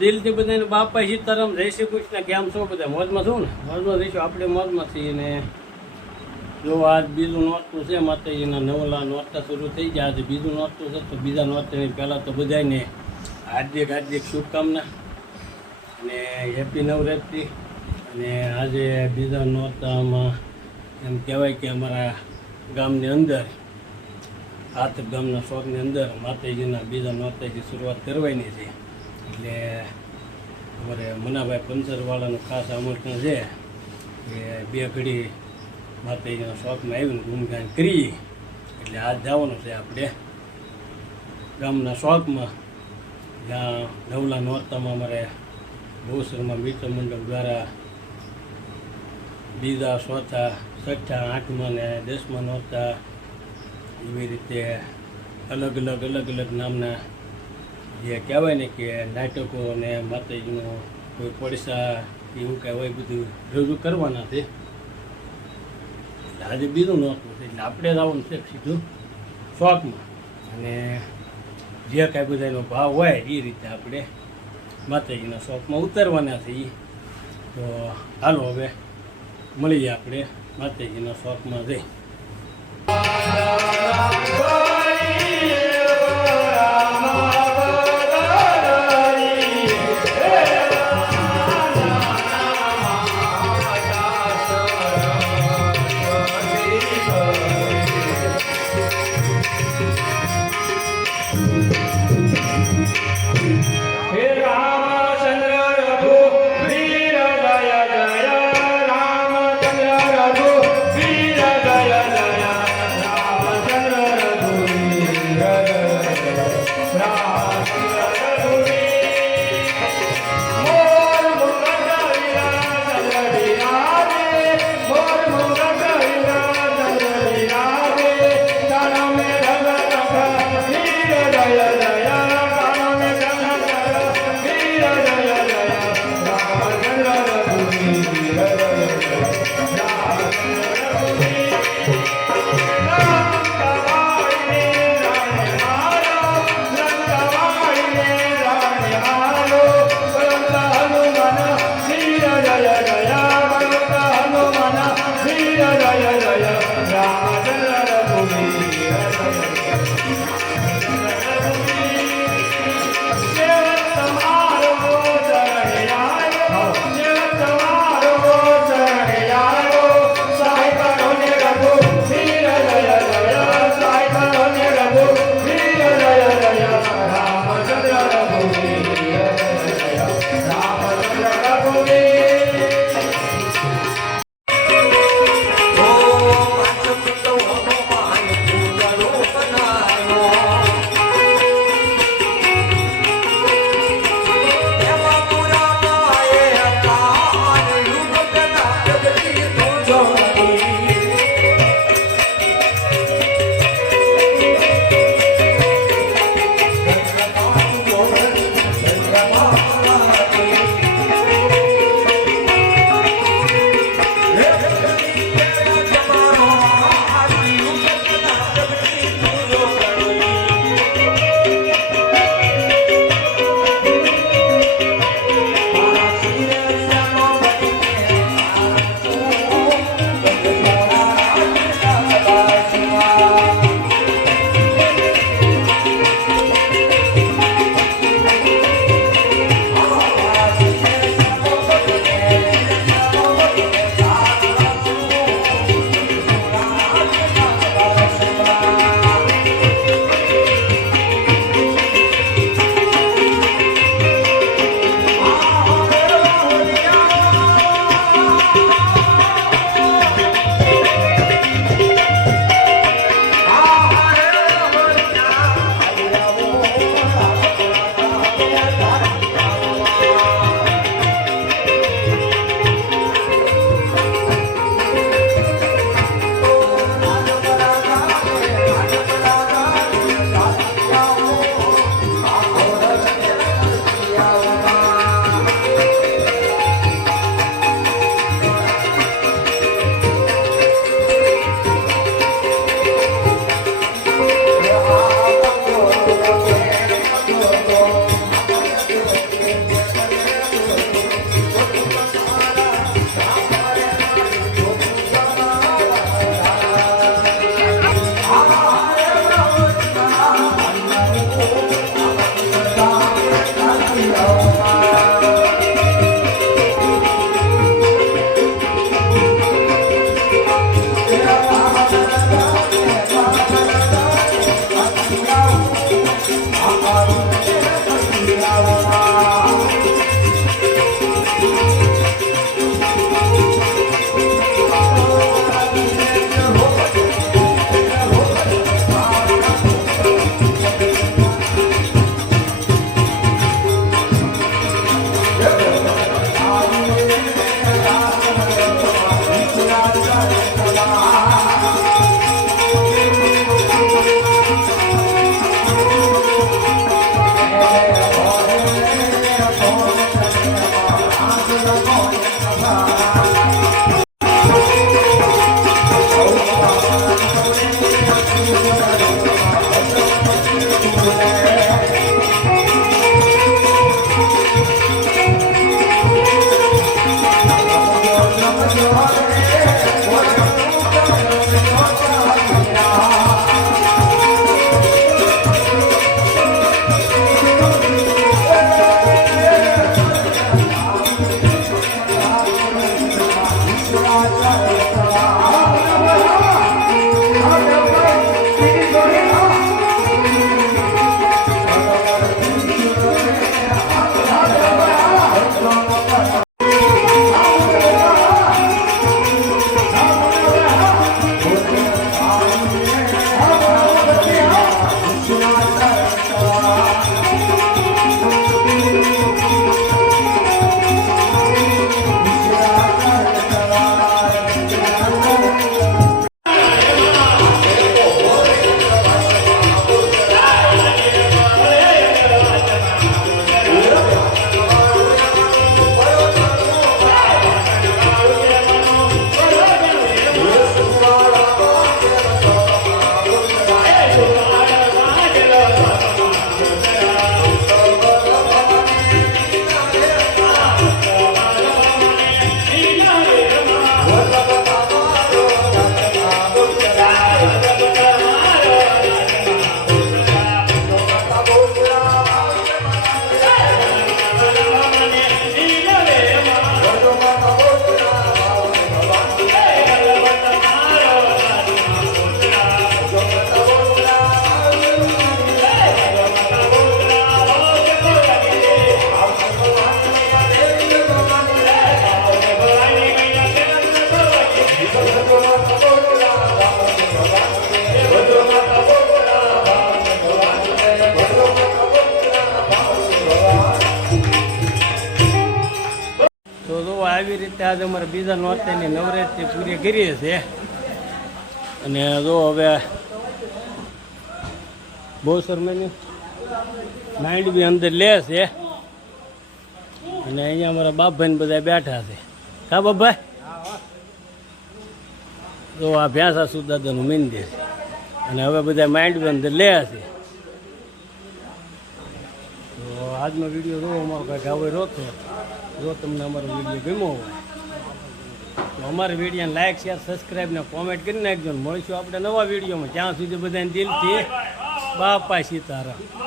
દિલથી બધાને બાપા સીતારામ જય શ્રી કૃષ્ણ. કેમ છો બધા? મોજમાં છું ને? મોજમાં રહીશું. આપણે મોજમાં છીએ ને જો આજ બીજું નોરતું છે. માતાજીના નવલા નોરતા શરૂ થઈ ગયા. આજે બીજું નોરતું છે તો બીજા નોરતાની પહેલાં તો બધાને હાર્દિક શુભકામના અને હેપી નવરાત્રિ. અને આજે બીજા નોરતામાં એમ કહેવાય કે અમારા ગામની અંદર હાથ ગામના શોખની અંદર માતાજીના બીજા નોરતાથી શરૂઆત કરવાની છે. એટલે અમારે મનાભાઈ પંચરવાળાનું ખાસ આમંત્રણ છે કે બે ઘડી માતાજીના શોખમાં આવીને ગુણગાન કરીએ. એટલે આજ જવાનું છે આપણે ગામના શોખમાં, જ્યાં નવલા નોરતામાં અમારે બહુસરમાં મિત્ર મંડળ દ્વારા બીજા ચોથા છઠ્ઠા આઠમા ને 10મા નોરતા એવી રીતે અલગ અલગ નામના જે કહેવાય ને કે નાટકો અને માતાજીનું કોઈ પડસા એવું કાંઈ હોય બધું રજૂ કરવાના છે. એટલે આજે બીજું નોરતું છે એટલે આપણે જવાનું છે સીધું શોખમાં. અને જે કાંઈ બધાનો ભાવ હોય એ રીતે આપણે માતાજીના શોખમાં ઉતરવાના છીએ. તો હાલો હવે મળીએ આપણે માતાજીના શોખમાં જઈ. આવી રીતે આજે અમારે બીજા નોરતાની નવરાત્રી પૂરી કરીએ છીએ અને જો હવે બહુ શરમાની માઇન્ડ બી અંદર લે છે અને અહીંયા અમારા બાપભાઈ બધા બેઠા છે કા બાપભાઈ તો આ ભ્યાસા સુદાદાનું મંદિર છે અને હવે બધા માઇન્ડ બી અંદર લે છે. તો આજનો વિડીયો જો અમારો કાંઈક આવે રોતો જો તમને અમારો વિડીયો ગમ્યો હોય તો અમારા વિડીયોને લાઈક શેર સબસ્ક્રાઈબ ને કોમેન્ટ કરી નાખજો. મળીશું આપણે નવા વિડીયોમાં. ત્યાં સુધી બધાને દિલથી બાપા સીતારામ.